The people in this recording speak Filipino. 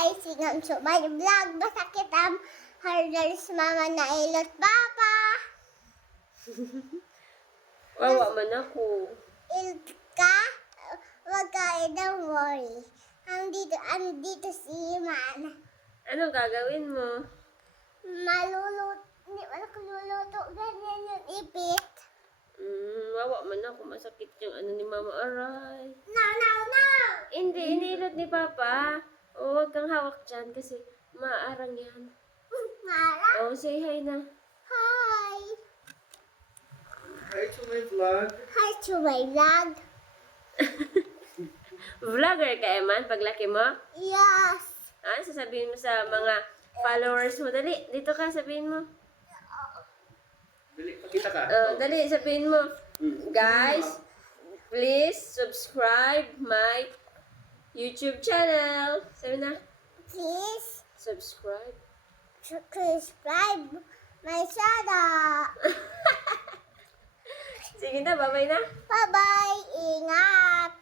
guys, sinam subay vlog. Masakit ang harders mama na ilot papa. Wawa man ako. Ilot ka? Wag ka don't worry. Andito si Man. Anong gagawin mo? Hindi wala ko luluto. Ganyan yung ipit. Wawa man ako. Masakit yung ano ni Mama Aray. No! Hindi, iniilot ni Papa. O, huwag kang hawak dyan kasi maarang yan. Mara, O, say hi na. hi! Hi to my vlog. Hi to my vlog. Vlogger ka, Eman, paglaki mo? Yes! Ah, sasabihin mo sa mga followers mo. Dali, dito ka, sabihin mo. Dali, pakita ka. Dali, sabihin mo. Guys, please subscribe my YouTube channel. Sabi na, Please subscribe. subscribe my channel. Sige na, bye-bye na. Bye-bye! Ingat!